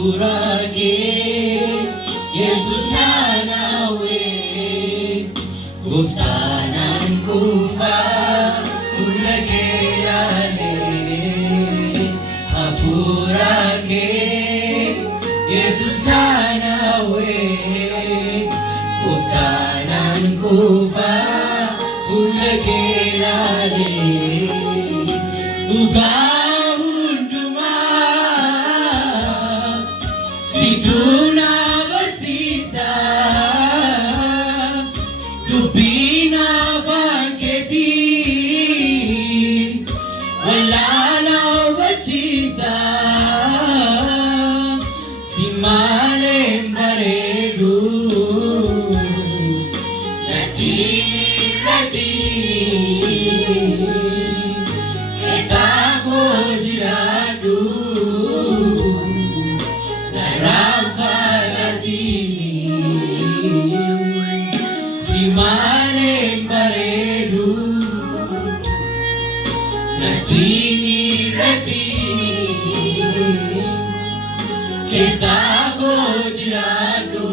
Hafuurage Yesus nanawe Goftanan kufa ulageyane Hafuurage Yesus nanawe Goftanan kufa ulageyane Tuna bersisa Dubina bangketi Walala wajisa Simale maredu Natini Esako jiradu Simale maredu Natini Kesako jiradu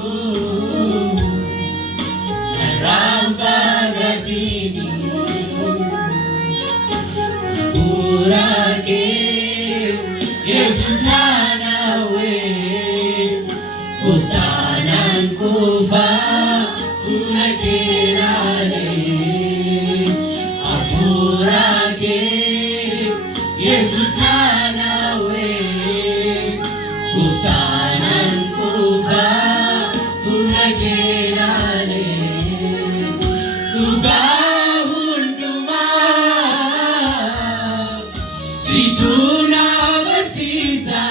Naramba gatini Hafuurage Yesus nanawe Goftanan kufa ulageyane Hafuurage Yesus nanawe Goftanan kufa ulageyane Luga hunduma Situna bersisa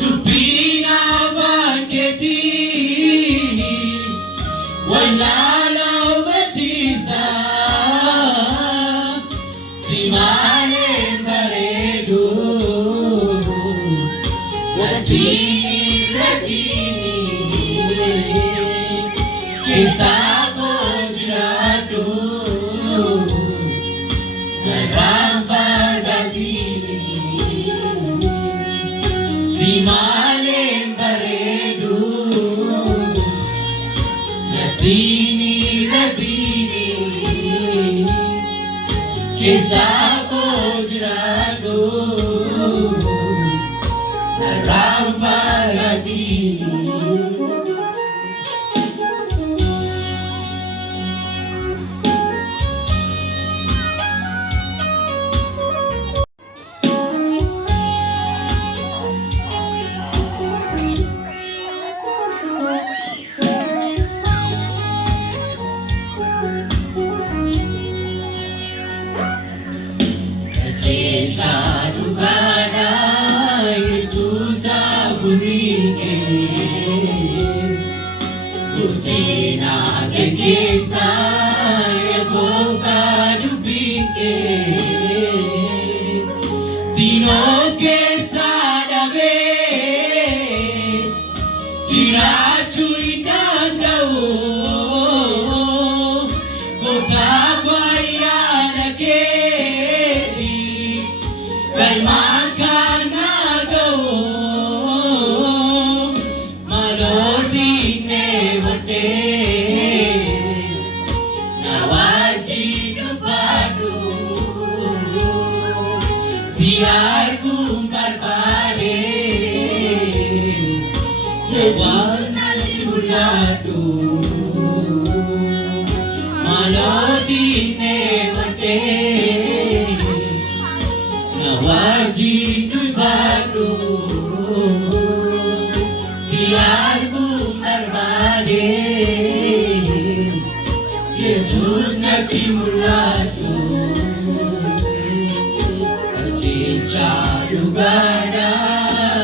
Dubina bangketi Walala wajisa Simale maredu Natini Kesako jiradu Naramba gatini Simale maredu Natini Kesako jiradu Naramba gatini Sadugana Yesus afurike Kusena gegesa Yegosa dubike Sino kesadabe Tirachu inandao Kota kwayana keti Kalmakan nagaw Malosing nevate Nawajinu padu Siar kumpar pare Nawajinu bulatu Malosing nevate Nawajinu baru Siar bumbar bade Yesus natimulatu Kacica dugana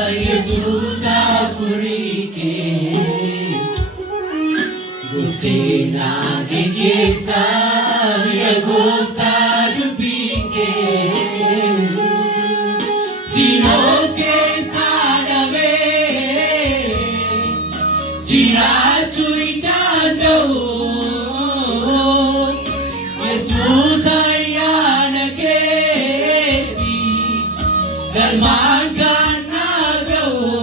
Yesus afurike Gusena gegesa Yegosa dubike Sino kesadabe galmaan nagawo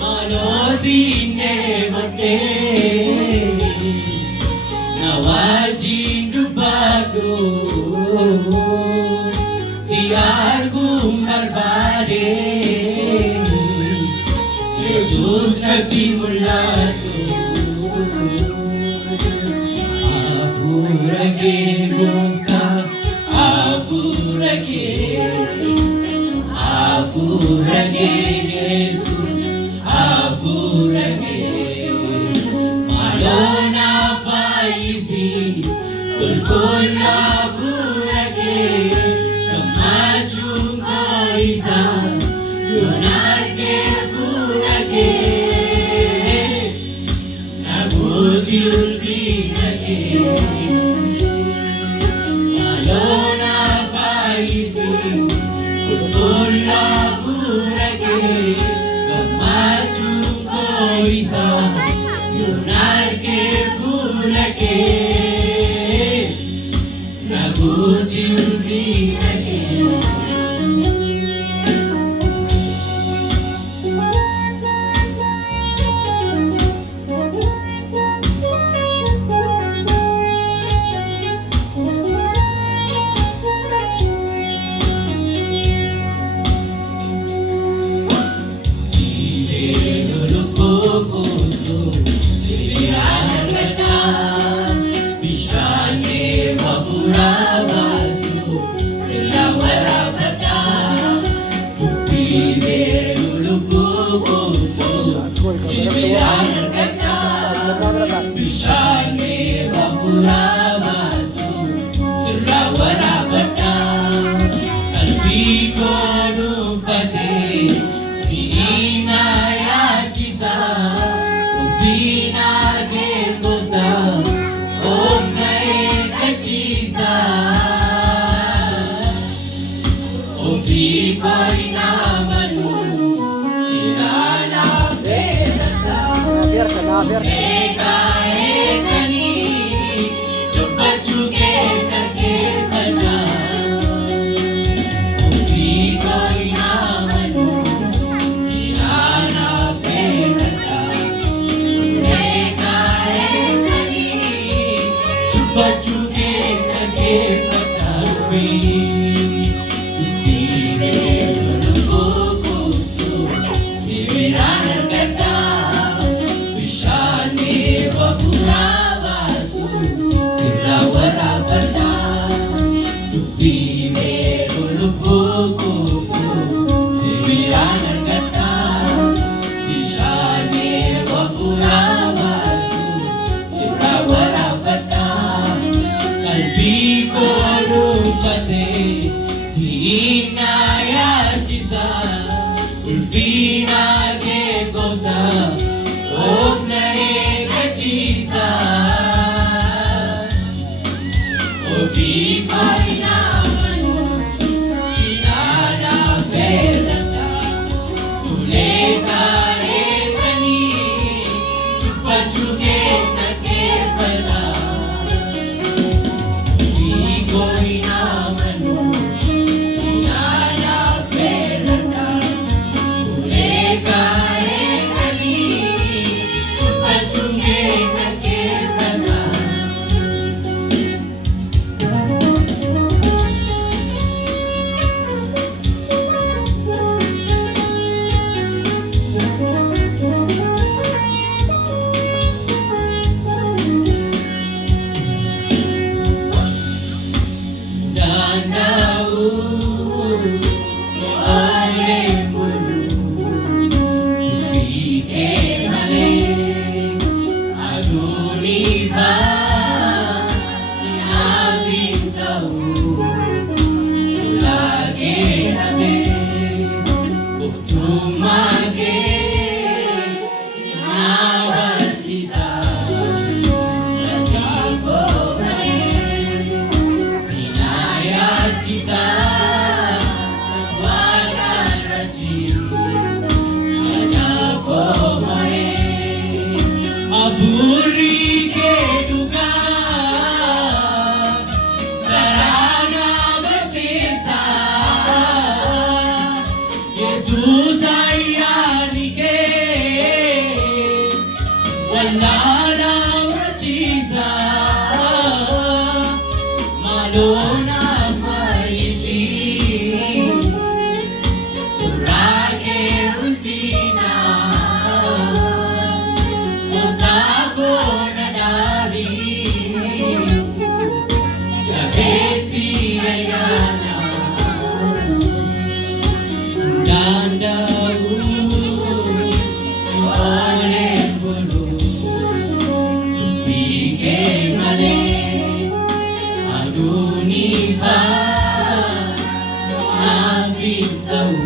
manosine mate nawajin dubado siar gumarbade Yesus nabi mulatu afurage gumka Afurage Jesus, Afurage Malona paisi, kulkul Afurage Kamachung Aisa, Yunarge Afurage Naguji Ulvinage Malona paisi Kulapurage, Kamachung Koisa, Yunarge Purage, Naguji Ulvinage. naaf fayyisi. Suuraa kee ulfinaa gooftaa koo na dhaabi. Jabeessi ayyaana danda'u ooleen bulu dubbii kee malee aduun ifaa naaf hin ta'u.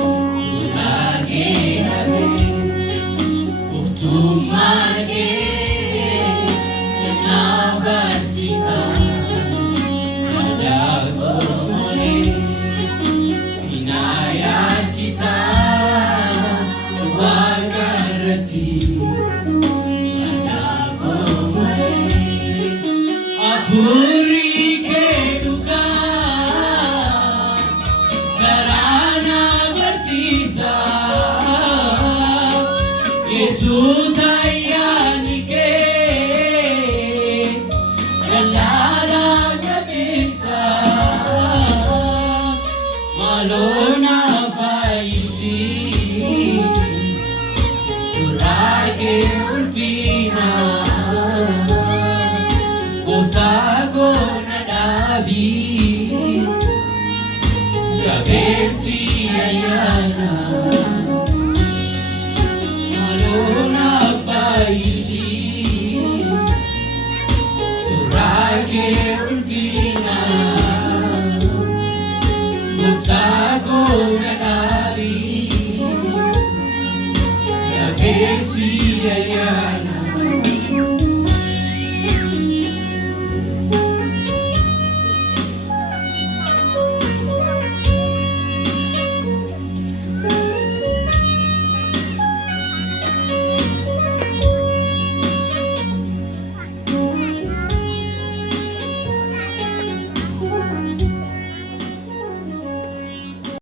Suuraa kee halee oftummaa kee na barsiisa. Aadaa koo malee sina yaachisa Waaqa irratti. Aadaa koo malee hafuurri kee dhugaa garaa na barsiisa. Yesuus ayyaanni kee dallaa jabisa. Maaloo naaf fayyisi. Suuraa kee ulfinaa gooftaa koo na dhaabi. Jabeessi ayyaana